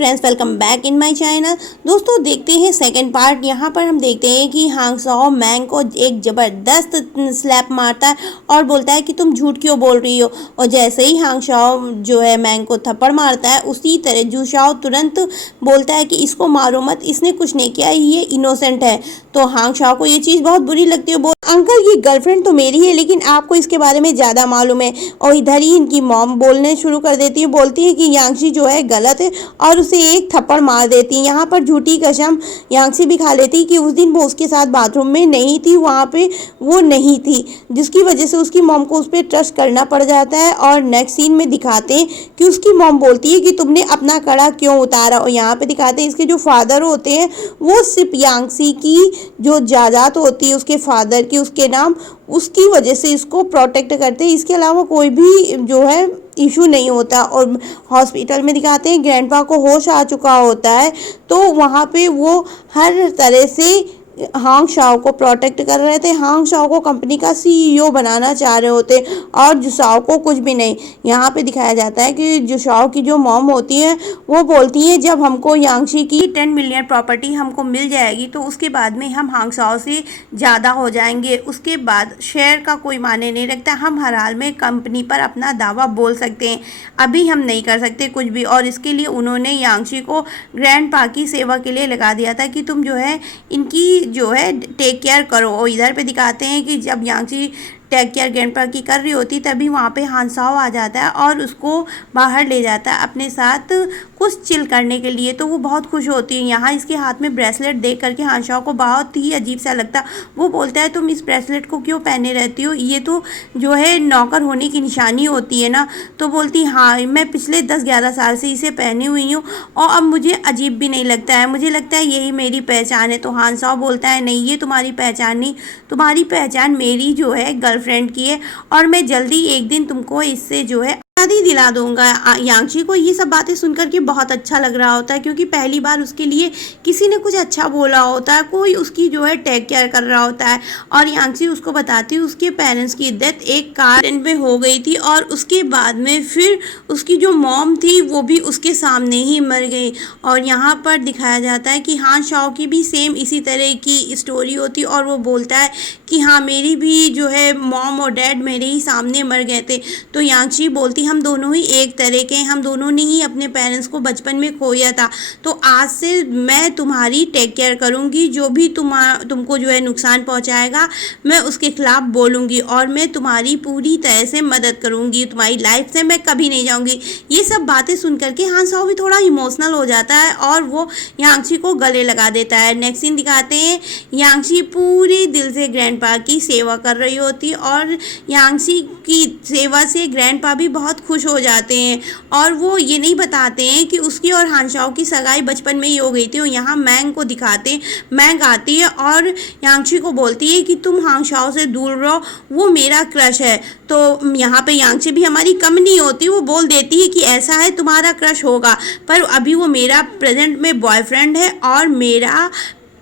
Friends, welcome back in my channel. दोस्तों, देखते हैं सेकंड पार्ट। यहाँ पर हम देखते हैं कि हांग साओ मैंग को एक ज़बरदस्त स्लैप मारता है और बोलता है कि तुम झूठ क्यों बोल रही हो। और जैसे ही हांग साओ जो है मैंग को थप्पड़ मारता है, उसी तरह जू शाओ तुरंत बोलता है कि इसको मारो मत, इसने कुछ नहीं किया, ये इनोसेंट है। तो हांग साओ को ये चीज़ बहुत बुरी लगती है। अंकल, ये गर्लफ्रेंड तो मेरी है, लेकिन आपको इसके बारे में ज़्यादा मालूम है। और इधर ही इनकी मॉम बोलने शुरू कर देती है, बोलती है कि यांगशी जो है गलत है और उसे एक थप्पड़ मार देती है। यहाँ पर झूठी कसम यांगशी भी खा लेती कि उस दिन वो उसके साथ बाथरूम में नहीं थी, वहाँ पे वो नहीं थी, जिसकी वजह से उसकी मॉम को उस पर ट्रस्ट करना पड़ जाता है। और नेक्स्ट सीन में दिखाते हैं कि उसकी मॉम बोलती है कि तुमने अपना कड़ा क्यों उतारा। और यहाँ पे दिखाते हैं इसके जो फादर होते हैं वो सिर्फ यांगशी की जो जायदाद होती है उसके फादर की, उसके नाम, उसकी वजह से इसको प्रोटेक्ट करते हैं। इसके अलावा कोई भी जो है इशू नहीं होता। और हॉस्पिटल में दिखाते हैं ग्रैंडपा को होश आ चुका होता है, तो वहाँ पे वो हर तरह से हांग शाओ को प्रोटेक्ट कर रहे थे। हांग शाओ को कंपनी का सीईओ बनाना चाह रहे होते और जुसाओ को कुछ भी नहीं। यहाँ पे दिखाया जाता है कि जुसाओ की जो मॉम होती है वो बोलती है जब हमको यांगशी की 10 मिलियन प्रॉपर्टी हमको मिल जाएगी तो उसके बाद में हम हांग शाओ से ज़्यादा हो जाएंगे। उसके बाद शेयर का कोई मायने नहीं रखता, हम हर हाल में कंपनी पर अपना दावा बोल सकते हैं। अभी हम नहीं कर सकते कुछ भी। और इसके लिए उन्होंने यांगशी को ग्रैंडपा की सेवा के लिए लगा दिया था कि तुम जो है इनकी जो है टेक केयर करो। और इधर पे दिखाते हैं कि जब यांगशी टेक केयर ग्रैंडपा की कर रही होती तभी वहाँ पे हांग साओ आ जाता है और उसको बाहर ले जाता है अपने साथ कुछ चिल करने के लिए। तो वो बहुत खुश होती है। यहाँ इसके हाथ में ब्रेसलेट देख करके हांग साओ को बहुत ही अजीब सा लगता। वो बोलता है तुम इस ब्रेसलेट को क्यों पहने रहती हो, ये तो जो है नौकर होने की निशानी होती है ना। तो बोलती हाँ, मैं पिछले 10-11 साल से इसे पहनी हुई हूँ और अब मुझे अजीब भी नहीं लगता है, मुझे लगता है यही मेरी पहचान है। तो हांग साओ बोलता है नहीं, ये तुम्हारी पहचान नहीं, तुम्हारी पहचान मेरी जो है गर्लफ्रेंड की है और मैं जल्दी एक दिन तुमको इससे जो है शादी दिला दूंगा। यांगशी को ये सब बातें सुनकर के बहुत अच्छा लग रहा होता है, क्योंकि पहली बार उसके लिए किसी ने कुछ अच्छा बोला होता है, कोई उसकी जो है टेक केयर कर रहा होता है। और यांगशी उसको बताती है उसके पेरेंट्स की डेथ एक कार एक्सीडेंट में हो गई थी और उसके बाद में फिर उसकी जो मॉम थी वो भी उसके सामने ही मर गई। और यहाँ पर दिखाया जाता है कि हां शाओ की भी सेम इसी तरह की स्टोरी होती और वो बोलता है कि हाँ, मेरी भी जो है मॉम और डैड मेरे ही सामने मर गए थे। तो यांगशी बोलती हम दोनों ही एक तरह के हैं, हम दोनों ने ही अपने पेरेंट्स को बचपन में खोया था, तो आज से मैं तुम्हारी टेक केयर करूँगी, जो भी तुमको जो है नुकसान पहुँचाएगा मैं उसके खिलाफ बोलूँगी और मैं तुम्हारी पूरी तरह से मदद करूँगी, तुम्हारी लाइफ से मैं कभी नहीं जाऊँगी। ये सब बातें सुन करके हां साओ भी थोड़ा इमोशनल हो जाता है और वो यांगशी को गले लगा देता है। नेक्स्ट सीन दिखाते हैं यांगशी पूरे दिल से ग्रैंडपा की सेवा कर रही होती और यांगशी की सेवा से ग्रैंडपा भी बहुत खुश हो जाते हैं। और वो ये नहीं बताते हैं कि उसकी और हांग साओ की सगाई बचपन में ही हो गई थी। और यहाँ मैंग को दिखाते हैं, मैंग आती है और यांगशी को बोलती है कि तुम हांग साओ से दूर रहो, वो मेरा क्रश है। तो यहाँ पे यांगशी भी हमारी कम नहीं होती, वो बोल देती है कि ऐसा है, तुम्हारा क्रश होगा पर अभी वो मेरा प्रेजेंट में बॉयफ्रेंड है और मेरा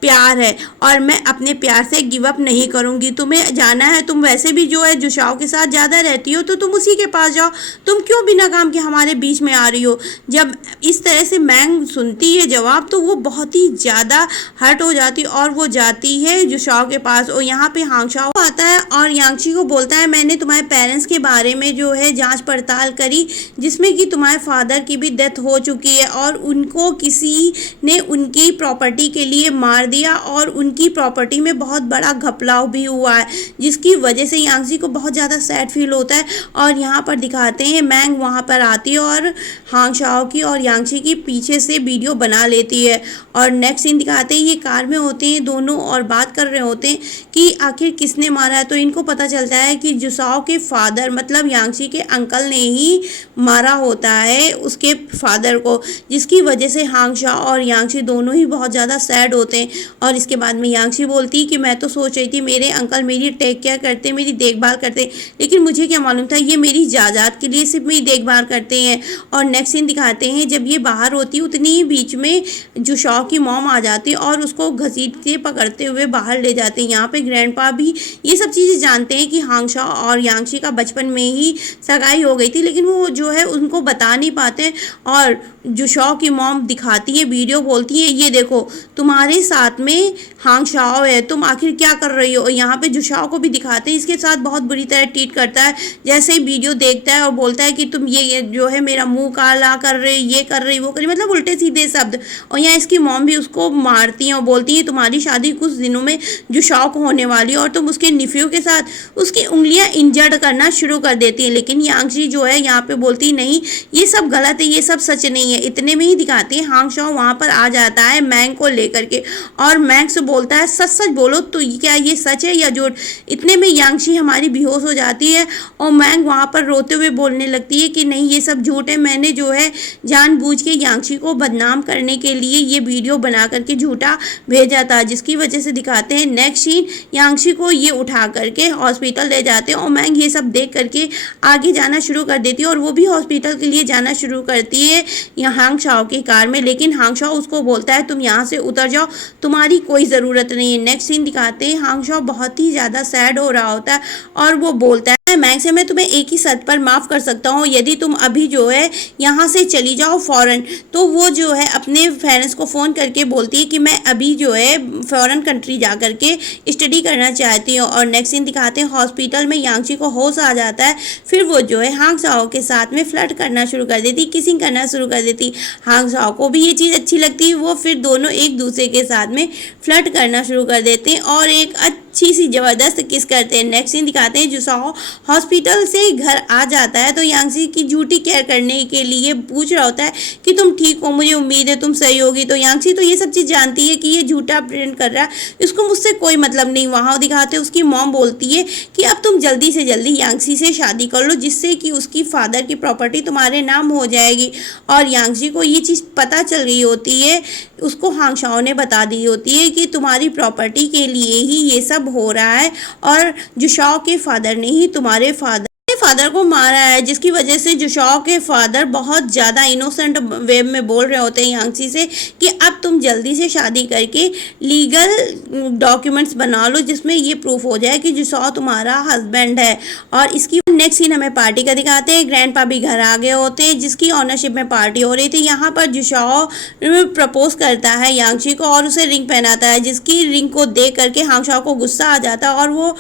प्यार है और मैं अपने प्यार से गिव अप नहीं करूँगी। तुम्हें जाना है, तुम वैसे भी जो है जुशाओ के साथ ज़्यादा रहती हो, तो तुम उसी के पास जाओ, तुम क्यों बिना काम के हमारे बीच में आ रही हो। जब इस तरह से मैंग सुनती है जवाब तो वो बहुत ही ज़्यादा हर्ट हो जाती और वो जाती है जुशाओ के पास। और यहाँ पे हांग साओ आता है और यांगशी को बोलता है मैंने तुम्हारे पेरेंट्स के बारे में जो है जाँच पड़ताल करी, जिसमें कि तुम्हारे फादर की भी डेथ हो चुकी है और उनको किसी ने उनकी प्रॉपर्टी के लिए मार दिया और उनकी प्रॉपर्टी में बहुत बड़ा घपलाव भी हुआ है, जिसकी वजह से यांगशी को बहुत ज़्यादा सैड फील होता है। और यहाँ पर दिखाते हैं मैंग वहाँ पर आती है और हांग साओ की और यांगशी की पीछे से वीडियो बना लेती है। और नेक्स्ट सीन दिखाते हैं ये कार में होते हैं दोनों और बात कर रहे होते हैं कि आखिर किसने मारा है। तो इनको पता चलता है कि जुसाओ के फादर मतलब यांगशी के अंकल ने ही मारा होता है उसके फादर को, जिसकी वजह से हांग साओ और यांगशी दोनों ही बहुत ज़्यादा सैड होते हैं। और इसके बाद में यांगशी बोलती कि मैं तो सोच रही थी मेरे अंकल मेरी टेक केयर करते, मेरी देखभाल करते, लेकिन मुझे क्या मालूम था ये मेरी जायदाद के लिए सिर्फ मेरी देखभाल करते हैं। और नेक्स्ट सीन दिखाते हैं जब ये बाहर होती उतनी ही बीच में जुशाओ की मॉम आ जाती और उसको घसीट के पकड़ते हुए बाहर ले जाते हैं। यहाँ पे ग्रैंडपा भी ये सब चीज़ें जानते हैं कि हांग साओ और यांगशी का बचपन में ही सगाई हो गई थी, लेकिन वो जो है उनको बता नहीं पाते और जुशॉ की मॉम दिखाती है वीडियो, बोलती है ये देखो तुम्हारे साथ में हांग शाओ है, तुम आखिर क्या कर रही हो। और यहाँ पे जुशॉ को भी दिखाते हैं, इसके साथ बहुत बुरी तरह ट्रीट करता है। जैसे ही वीडियो देखता है और बोलता है कि तुम ये जो है मेरा मुंह काला कर रही, ये कर रही, वो कर रही, मतलब उल्टे सीधे शब्द। और यहाँ इसकी मॉम भी उसको मारती है और बोलती है तुम्हारी शादी कुछ दिनों में जुशॉ को होने वाली है, और तुम उसके निफ्यू के साथ उसकी उंगलियां इंजर्ड करना शुरू कर देती है। लेकिन यांगशी जो है यहाँ पे बोलती नहीं, ये सब गलत है, ये सब सच नहीं है। इतने में ही दिखाती है हांग शाओ वहाँ पर आ जाता है मैंग को लेकर के, और मैंग से बोलता है सच सच बोलो तो क्या ये सच है या झूठ। इतने में यांगशी हमारी बेहोश हो जाती है और मैंग वहाँ पर रोते हुए बोलने लगती है कि नहीं ये सब झूठ है, मैंने जो है जानबूझ के यांगशी को बदनाम करने के लिए ये वीडियो बना करके झूठा भेजा था। जिसकी वजह से दिखाते हैं नेक्स्ट सीन, यांगशी को ये उठा करके हॉस्पिटल ले जाते हैं और मैंग ये सब देख करके आगे जाना शुरू कर देती है और वो भी हॉस्पिटल के लिए जाना शुरू करती है हांग शाओ की कार में। लेकिन हांग शाओ उसको बोलता है तुम यहाँ से उतर जाओ, तुम्हारी कोई ज़रूरत नहीं है। नेक्स्ट सीन दिखाते हैं हांग शाओ बहुत ही ज़्यादा सैड हो रहा होता है और वो बोलता है मैंग से मैं तुम्हें एक ही शर्त पर माफ़ कर सकता हूँ, यदि तुम अभी जो है यहाँ से चली जाओ फ़ौरन। तो वो जो है अपने पेरेंट्स को फ़ोन करके बोलती है कि मैं अभी जो है फ़ौरन कंट्री जा करके स्टडी करना चाहती हूँ। और नेक्स्ट सीन दिखाते हैं हॉस्पिटल में यांगशी को होश आ जाता है, फिर वो जो है हांग शाओ के साथ में फ्लर्ट करना शुरू कर देती, किसिंग करना शुरू कर देती। हांग शाओ को भी ये चीज़ अच्छी लगती है, वो फिर दोनों एक दूसरे के साथ में फ्लर्ट करना शुरू कर देते हैं और एक अच्छी सी ज़बरदस्त किस करते हैं। नेक्स्ट सीन दिखाते हैं जुशॉ हॉस्पिटल से घर आ जाता है तो यांगशी की झूठी केयर करने के लिए पूछ रहा होता है कि तुम ठीक हो, मुझे उम्मीद है तुम सही होगी। तो यांगशी तो ये सब चीज़ जानती है कि ये झूठा प्रेजेंट कर रहा है, इसको मुझसे कोई मतलब नहीं। वहाँ दिखाते हैं उसकी मॉम बोलती है कि अब तुम जल्दी से जल्दी यांगशी से शादी कर लो, जिससे कि उसकी फादर की प्रॉपर्टी तुम्हारे नाम हो जाएगी। और यांगशी को ये चीज़ पता चल गई होती है, उसको हांग शाओ ने बता दी होती है कि तुम्हारी प्रॉपर्टी के लिए ही ये सब हो रहा है और जुशॉ के फादर ने ही तुम्हारे फादर को मारा है। जिसकी वजह से जुशॉ के फादर बहुत ज़्यादा इनोसेंट वे में बोल रहे होते हैं यांगशी से कि अब तुम जल्दी से शादी करके लीगल डॉक्यूमेंट्स बना लो जिसमें ये प्रूफ हो जाए कि जुशॉ तुम्हारा हस्बैंड है। और इसकी नेक्स्ट सीन हमें पार्टी का दिखाते हैं, ग्रैंडपा भी घर आ गए होते हैं जिसकी ऑनरशिप में पार्टी हो रही थी। यहाँ पर जुशॉ प्रपोज करता है यांगशी को और उसे रिंग पहनाता है, जिसकी रिंग को देख करके हांग शाओ को गुस्सा आ जाता है और वो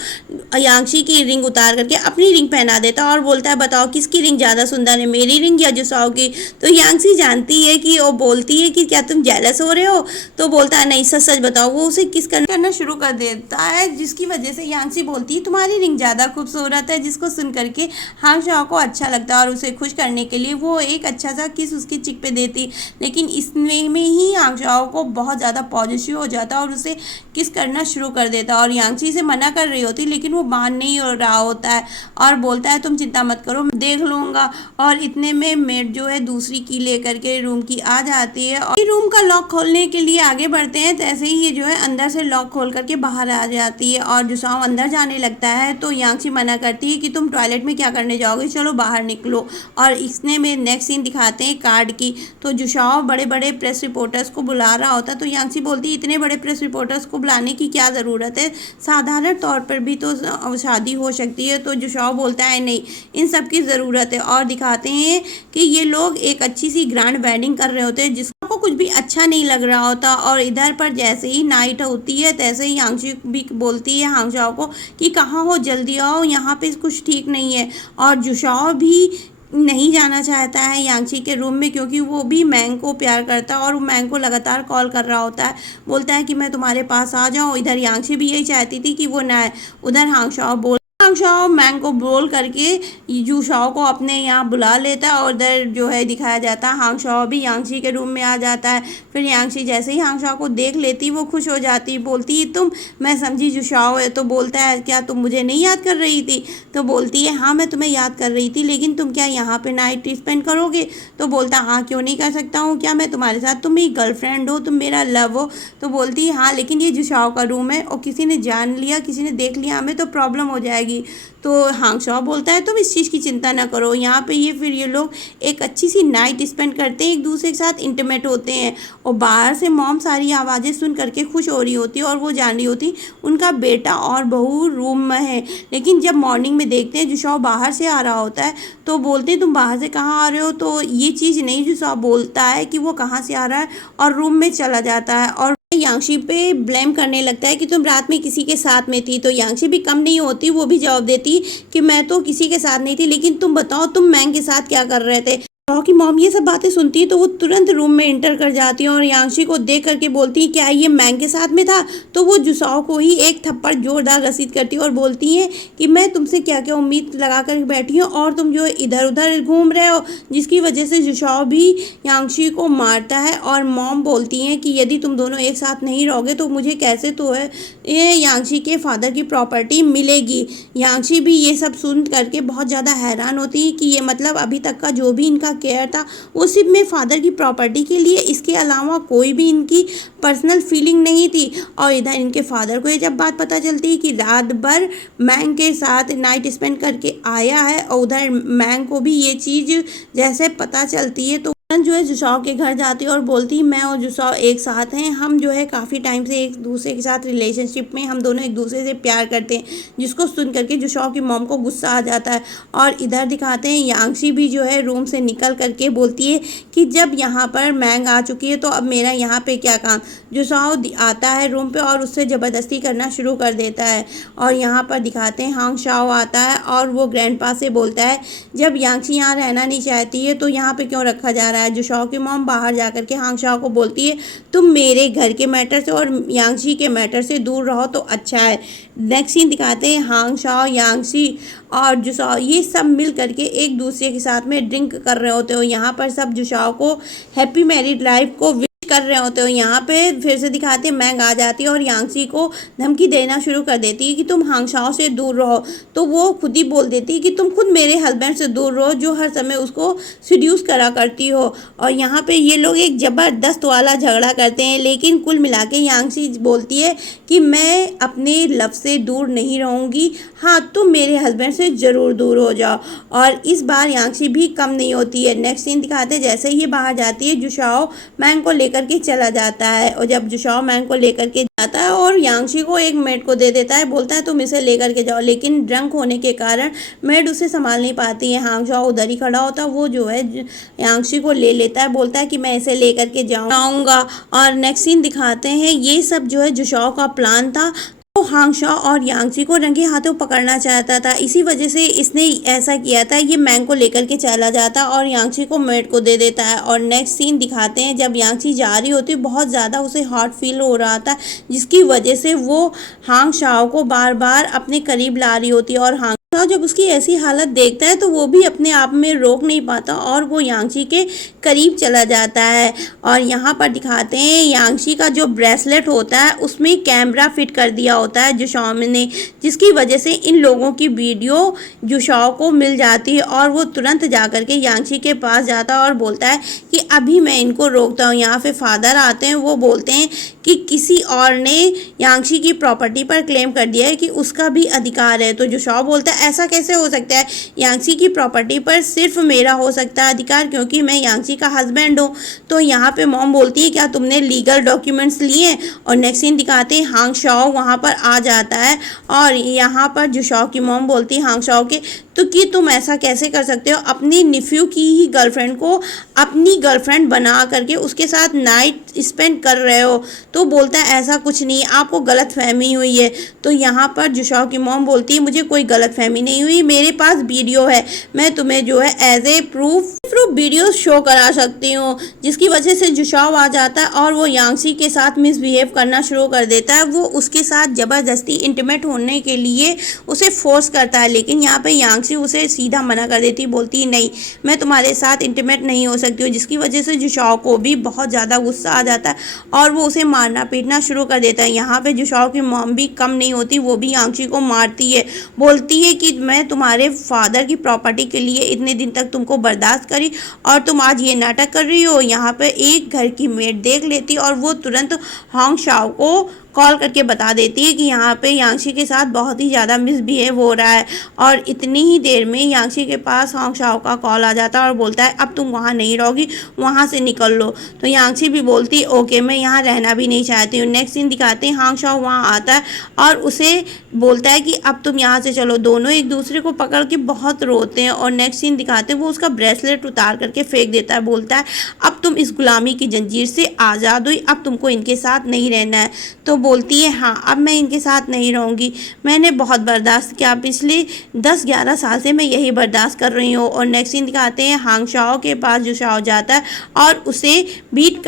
यांगशी की रिंग उतार करके अपनी रिंग पहना देता है और बोलता है बताओ किसकी रिंग ज़्यादा सुंदर है, मेरी रिंग या जुशॉ की। तो यांगशी जानती है कि वो बोलती है कि क्या तुम जेलस हो रहे हो, तो बोलता है नहीं सच सच बताओ। वो उसे किस करना शुरू कर देता है, जिसकी वजह से यांगशी बोलती है तुम्हारी रिंग ज़्यादा खूबसूरत है, जिसको सुन करके हांग शाओ को अच्छा लगता है और उसे खुश करने के लिए वो एक अच्छा सा किस उसकी चिक पे देती। लेकिन इसमें में ही हांग शाओ को बहुत ज़्यादा पॉजिटिव हो जाता और उसे किस करना शुरू कर देता और यांगशी से मना कर रही होती, लेकिन वो मान नहीं हो रहा होता है और बोलता है तुम चिंता मत करो मैं देख लूँगा। और इतने में मेड जो है दूसरी की लेकर के रूम की आ जाती है और रूम का लॉक खोलने के लिए आगे बढ़ते हैं, तैसे ही ये जो है अंदर से लॉक खोल करके बाहर आ जाती है और जुशॉ अंदर जाने लगता है। तो यांगशी मना करती है कि तुम टॉयलेट में क्या करने जाओगे, चलो बाहर निकलो। और इसने में नेक्स्ट सीन दिखाते हैं कार्ड की, तो जुशॉ बड़े बड़े प्रेस रिपोर्टर्स को बुला रहा होता है। तो यांगशी बोलती है इतने बड़े प्रेस रिपोर्टर्स को बुलाने की क्या ज़रूरत है, साधारण तौर पर भी तो शादी हो सकती है। तो जुशॉ बोलता है नहीं इन सब की ज़रूरत है और दिखाते हैं कि ये लोग एक अच्छी सी ग्रैंड वेडिंग कर रहे होते हैं जिसको कुछ भी अच्छा नहीं लग रहा होता। और इधर पर जैसे ही नाइट होती है तैसे ही यांगशी भी बोलती है हांग शाओ को कि कहाँ हो जल्दी आओ, यहाँ पे कुछ ठीक नहीं है। और जुशॉ भी नहीं जाना चाहता है यांगशी के रूम में क्योंकि वो भी मैंग को प्यार करता है और वो मैंग को लगातार कॉल कर रहा होता है, बोलता है कि मैं तुम्हारे पास आ जाऊँ। इधर यांगशी भी यही चाहती थी कि वो ना आए। उधर हांग शाओ मैंग को बोल करके जुशॉ को अपने यहाँ बुला लेता है और इधर जो है दिखाया जाता है हांग शाओ भी यांगशी के रूम में आ जाता है। फिर यांगशी जैसे ही हांग शाओ को देख लेती वो खुश हो जाती, बोलती है तुम, मैं समझी जुशॉ है। तो बोलता है क्या तुम मुझे नहीं याद कर रही थी, तो बोलती है हाँ मैं तुम्हें याद कर रही थी लेकिन तुम क्या यहाँ पे नाइट स्पेंड करोगे। तो बोलता हाँ क्यों नहीं कर सकता हूँ, क्या मैं तुम्हारे साथ, तुम मेरी गर्लफ्रेंड हो, तुम मेरा लव हो। तो बोलती है हाँ लेकिन ये जुशॉ का रूम है और किसी ने जान लिया, किसी ने देख लिया हमें तो प्रॉब्लम हो जाएगी। थी। तो हांगशॉ बोलता है तुम इस चीज़ की चिंता ना करो। यहाँ पे फिर ये लोग एक अच्छी सी नाइट स्पेंड करते हैं, एक दूसरे के साथ इंटीमेट होते हैं। और बाहर से मॉम सारी आवाज़ें सुन करके खुश हो रही होती है और वो जान रही होती उनका बेटा और बहू रूम में है। लेकिन जब मॉर्निंग में देखते हैं जुशॉ बाहर से आ रहा होता है तो बोलते हैं तुम बाहर से कहाँ आ रहे हो। तो ये चीज़ नहीं, जुशॉ बोलता है कि वो कहाँ से आ रहा है और रूम में चला जाता है और यांगशी पे ब्लेम करने लगता है कि तुम रात में किसी के साथ में थी। तो यांगशी भी कम नहीं होती, वो भी जवाब देती कि मैं तो किसी के साथ नहीं थी, लेकिन तुम बताओ तुम मैंग के साथ क्या कर रहे थे। जुशॉ की मॉम ये सब बातें सुनती है तो वो तुरंत रूम में एंटर कर जाती है और यांगशी को देख करके बोलती है क्या ये मैंग के साथ में था। तो वो जुशॉ को ही एक थप्पड़ जोरदार रसीद करती है और बोलती है कि मैं तुमसे क्या क्या उम्मीद लगा कर बैठी हूँ और तुम जो इधर उधर घूम रहे हो, जिसकी वजह से जुशॉ भी यांगशी को मारता है। और मॉम बोलती हैं कि यदि तुम दोनों एक साथ नहीं रहोगे तो मुझे कैसे तो है ये यांगशी के फादर की प्रॉपर्टी मिलेगी। यांगशी भी ये सब सुन करके बहुत ज़्यादा हैरान होती है कि ये मतलब अभी तक का जो भी इनका केयर था वो सिर्फ मेरे फादर की प्रॉपर्टी के लिए, इसके अलावा कोई भी इनकी पर्सनल फीलिंग नहीं थी। और इधर इनके फादर को ये जब बात पता चलती है कि रात भर मैंग के साथ नाइट स्पेंड करके आया है और उधर मैंग को भी ये चीज़ जैसे पता चलती है तो जो है जुशॉ के घर जाती है और बोलती है मैं और जुशॉ एक साथ हैं, हम जो है काफ़ी टाइम से एक दूसरे के साथ रिलेशनशिप में, हम दोनों एक दूसरे से प्यार करते हैं। जिसको सुन करके जुशॉ की मॉम को गुस्सा आ जाता है। और इधर दिखाते हैं यांगशी भी जो है रूम से निकल करके बोलती है कि जब यहाँ पर मैंग आ चुकी है तो अब मेरा यहाँ पे क्या काम। जुशॉ आता है रूम पे और उससे ज़बरदस्ती करना शुरू कर देता है। और यहाँ पर दिखाते हैं हांगशॉ आता है और वो ग्रैंडपा से बोलता है जब यांगशी यहाँ रहना नहीं चाहती है तो यहाँ पे क्यों रखा जा रहा है। जुशॉ की मॉम बाहर जाकर के हांगशॉ को बोलती है तुम मेरे घर के मैटर से और यांगशी के मैटर से दूर रहो तो अच्छा है। नेक्स्ट सीन दिखाते हैं हांगशॉ, यांगशी और जुशॉ ये सब मिल करके एक दूसरे के साथ में ड्रिंक कर रहे होते हो। यहाँ पर सब जुशॉ को हैप्पी मैरिड लाइफ को कर रहे होते हो। यहाँ पे फिर से दिखाते हैं मैंग आ जाती है और यांगशी को धमकी देना शुरू कर देती है कि तुम हांगशॉ से दूर रहो। तो वो खुद ही बोल देती है कि तुम खुद मेरे हस्बैंड से दूर रहो जो हर समय उसको सीड्यूस करा करती हो। और यहाँ पे ये लोग एक ज़बरदस्त वाला झगड़ा करते हैं, लेकिन कुल मिला के यांगशी बोलती है कि मैं अपने लव से दूर नहीं रहूँगी, हाँ तुम मेरे हस्बैंड से ज़रूर दूर हो जाओ। और इस बार यांगशी भी कम नहीं होती है। नेक्स्ट सीन दिखाते हैं जैसे ही ये बाहर जाती है जुशॉ मैंग को लेकर के चला जाता है। और जब जुशॉ मैंग को लेकर के जाता है और यांगशी को एक मेड को दे देता है, बोलता है तुम इसे लेकर के जाओ, लेकिन ड्रंक होने के कारण मेड उसे संभाल नहीं पाती है। हांगशॉ उधर ही खड़ा होता है, वो जो है यांगशी को ले लेता है, बोलता है कि मैं इसे लेकर के जाऊंगा। और नेक्स्ट सीन दिखाते हैं ये सब जो है जुशॉ का प्लान था। तो हांगशॉ और यांगशी को रंगे हाथों पकड़ना चाहता था, इसी वजह से इसने ऐसा किया था। ये मैंग को लेकर के चला जाता और यांगशी को मेड को दे देता है। और नेक्स्ट सीन दिखाते हैं जब यांगशी जा रही होती है, बहुत ज़्यादा उसे हॉट फील हो रहा था, जिसकी वजह से वो हांगशॉ को बार बार अपने करीब ला रही होती है। और हांगशॉ जब उसकी ऐसी हालत देखता है तो वो भी अपने आप में रोक नहीं पाता और वो यांगशी के करीब चला जाता है। और यहाँ पर दिखाते हैं यांगशी का जो ब्रेसलेट होता है उसमें कैमरा फिट कर दिया होता है जुशॉ ने, जिसकी वजह से इन लोगों की वीडियो जुशॉ को मिल जाती है। और वो तुरंत जाकर के यांगशी के पास जाता है और बोलता है कि अभी मैं इनको रोकता हूँ। यहाँ पे फादर आते हैं, वो बोलते हैं कि किसी और ने यांगशी की प्रॉपर्टी पर क्लेम कर दिया है कि उसका भी अधिकार है। तो जुशॉ बोलता है ऐसा कैसे हो सकता है, यांगशी की प्रॉपर्टी पर सिर्फ मेरा हो सकता है अधिकार, क्योंकि मैं यांगशी का हस्बैंड हूँ। तो यहाँ पे मॉम बोलती है क्या तुमने लीगल डॉक्यूमेंट्स लिए। और नेक्स्ट सीन दिखाते हैं हांगशॉ वहाँ पर आ जाता है और यहाँ पर जुशॉ की मॉम बोलती है हांगशॉ के तो कि तुम ऐसा कैसे कर सकते हो, अपनी निफ्यू की ही गर्लफ्रेंड को अपनी गर्लफ्रेंड बना करके उसके साथ नाइट स्पेंड कर रहे हो। तो बोलता है ऐसा कुछ नहीं, आपको गलत फहमी हुई है। तो यहाँ पर जुशॉ की मॉम बोलती है मुझे कोई गलत फहमी नहीं हुई, मेरे पास वीडियो है, मैं तुम्हें जो है as a proof video show करा सकती हूँ। जिसकी वजह से जुशॉ आ जाता है और वो यांगशी के साथ मिसबिहेव करना शुरू कर देता है। वो उसके साथ ज़बरदस्ती इंटीमेट होने के लिए उसे फोर्स करता है, लेकिन यहाँ पे यांगशी यांगशी उसे सीधा मना कर देती, बोलती नहीं मैं तुम्हारे साथ इंटीमेट नहीं हो सकती हूँ, जिसकी वजह से जुशाओ को भी बहुत ज़्यादा गुस्सा आ जाता है और वो उसे मारना पीटना शुरू कर देता है। यहाँ पे जुशाओ की मॉम भी कम नहीं होती, वो भी यांगशी को मारती है, बोलती है कि मैं तुम्हारे फादर की प्रॉपर्टी के लिए इतने दिन तक तुमको बर्दाश्त करी और तुम आज ये नाटक कर रही हो। यहाँ पे एक घर की मेड देख लेती और वो तुरंत हांग शाओ को कॉल करके बता देती है कि यहाँ पे यांगशी के साथ बहुत ही ज़्यादा मिसबिहेव हो रहा है और इतनी ही देर में यांगशी के पास हांग शाओ का कॉल आ जाता है और बोलता है अब तुम वहाँ नहीं रहोगी, वहाँ से निकल लो। तो यांगशी भी बोलती ओके मैं यहाँ रहना भी नहीं चाहती हूँ। नेक्स्ट सीन दिखाते हैं हांग शाओ वहाँ आता है और उसे बोलता है कि अब तुम यहाँ से चलो। दोनों एक दूसरे को पकड़ के बहुत रोते हैं और नेक्स्ट सीन दिखाते हैं वो उसका ब्रेसलेट उतार करके फेंक देता है, बोलता है अब तुम इस गुलामी की जंजीर से आज़ाद हुई, अब तुमको इनके साथ नहीं रहना है। तो बोलती है हाँ अब मैं इनके साथ नहीं रहूँगी, मैंने बहुत बर्दाश्त किया, पिछले 10-11 साल से मैं यही बर्दाश्त कर रही हूँ। और नेक्स्ट सीन दिखाते हैं हांग शाओ के पास जुशाओ जाता है और उसे बीट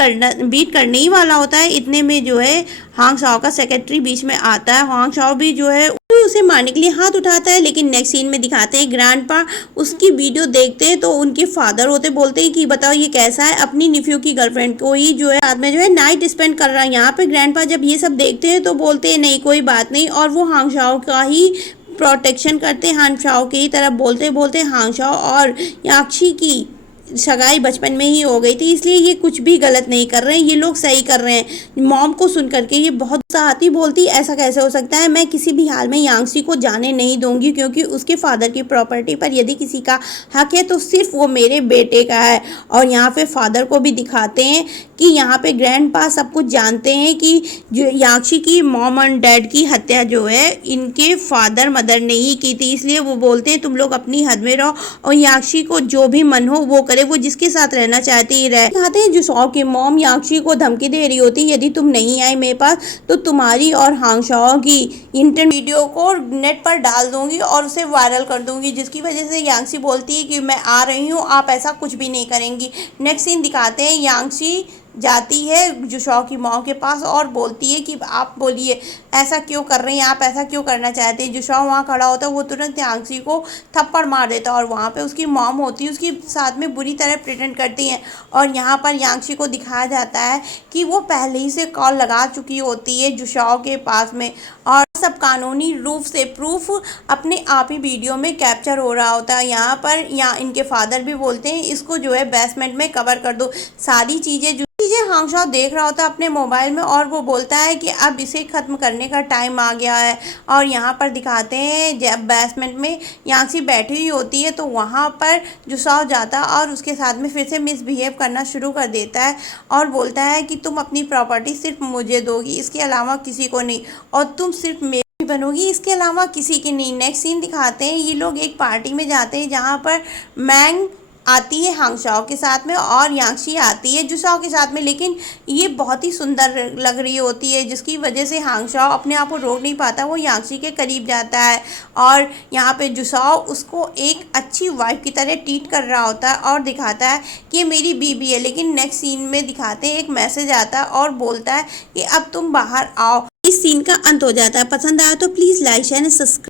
करने ही वाला होता है, इतने में जो है हांग शाओ का सेक्रेटरी बीच में आता है। हांग शाओ भी जो है उसे मारने के लिए हाथ उठाता है, लेकिन नेक्स्ट सीन में दिखाते हैं ग्रैंडपा उसकी वीडियो देखते हैं तो उनके फादर होते, बोलते हैं कि बताओ ये कैसा है, अपनी निफ्यू की गर्लफ्रेंड को ही जो है साथ में जो है नाइट स्पेंड कर रहा है। यहाँ पे ग्रैंडपा जब ये सब देखते हैं तो बोलते हैं नहीं कोई बात नहीं और वो हांग शाओ का ही प्रोटेक्शन करते हैं, हांग शाओ की ही तरफ बोलते हांग शाओ और यांगशी की सगाई बचपन में ही हो गई थी, इसलिए ये कुछ भी गलत नहीं कर रहे हैं, ये लोग सही कर रहे हैं। मॉम को सुन करके ये बहुत आती, बोलती ऐसा कैसे हो सकता है, मैं किसी भी हाल में यांगशी को जाने नहीं दूंगी क्योंकि उसके फादर की प्रॉपर्टी पर यदि किसी का हक है तो सिर्फ वो मेरे बेटे का है। और यहाँ पे फादर को भी दिखाते हैं कि यहाँ पे ग्रैंडपा सब कुछ जानते हैं कि जो यांगशी की मॉम एंड डैड की हत्या जो है इनके फादर मदर ने ही की थी, इसलिए वो बोलते हैं तुम लोग अपनी हद में रहो और यांगशी को जो भी मन हो वो करे, वो जिसके साथ रहना चाहती ही रहे। दिखाते हैं जुशाओ की मॉम यांगशी को धमकी दे रही होती यदि तुम नहीं आए मेरे पास तो तुम्हारी और हांग शाओ की इंटरनेट वीडियो को नेट पर डाल दूंगी और उसे वायरल कर दूंगी, जिसकी वजह से यांगशी बोलती है कि मैं आ रही हूँ, आप ऐसा कुछ भी नहीं करेंगी। नेक्स्ट सीन दिखाते हैं यांगशी जाती है जुशाओ की मॉम के पास और बोलती है कि आप बोलिए ऐसा क्यों कर रही हैं, आप ऐसा क्यों करना चाहते हैं। जुशाओ वहाँ खड़ा होता है, वो तुरंत यांगशी को थप्पड़ मार देता है और वहाँ पे उसकी मॉम होती है, उसकी साथ में बुरी तरह प्रिटेंड करती हैं और यहाँ पर यांगशी को दिखाया जाता है कि वो पहले ही से कॉल लगा चुकी होती है जुशाओ के पास में और सब कानूनी रूप से प्रूफ अपने आप ही वीडियो में कैप्चर हो रहा होता है। यहाँ पर इनके फादर भी बोलते हैं इसको जो है बेसमेंट में कवर कर दो, सारी चीज़ें हांग शाओ देख रहा होता है अपने मोबाइल में और वो बोलता है कि अब इसे ख़त्म करने का टाइम आ गया है। और यहाँ पर दिखाते हैं जब बेसमेंट में यांगशी बैठी हुई होती है तो वहाँ पर जुशाओ जाता और उसके साथ में फिर से मिसबिहेव करना शुरू कर देता है और बोलता है कि तुम अपनी प्रॉपर्टी सिर्फ मुझे दोगी, इसके अलावा किसी को नहीं, और तुम सिर्फ मेरी बनोगी, इसके अलावा किसी की नहीं। नेक्स्ट सीन दिखाते हैं ये लोग एक पार्टी में जाते हैं जहाँ पर मैंग आती है हांग शाओ के साथ में और यांगशी आती है जुशाओ के साथ में, लेकिन ये बहुत ही सुंदर लग रही होती है जिसकी वजह से हांग शाओ अपने आप को रोक नहीं पाता, वो यांगशी के करीब जाता है और यहाँ पे जुशाओ उसको एक अच्छी वाइफ की तरह ट्रीट कर रहा होता है और दिखाता है कि ये मेरी बीबी है। लेकिन नेक्स्ट सीन में दिखाते हैं एक मैसेज आता है और बोलता है कि अब तुम बाहर आओ। इस सीन का अंत हो जाता है। पसंद आया तो please like share and subscribe.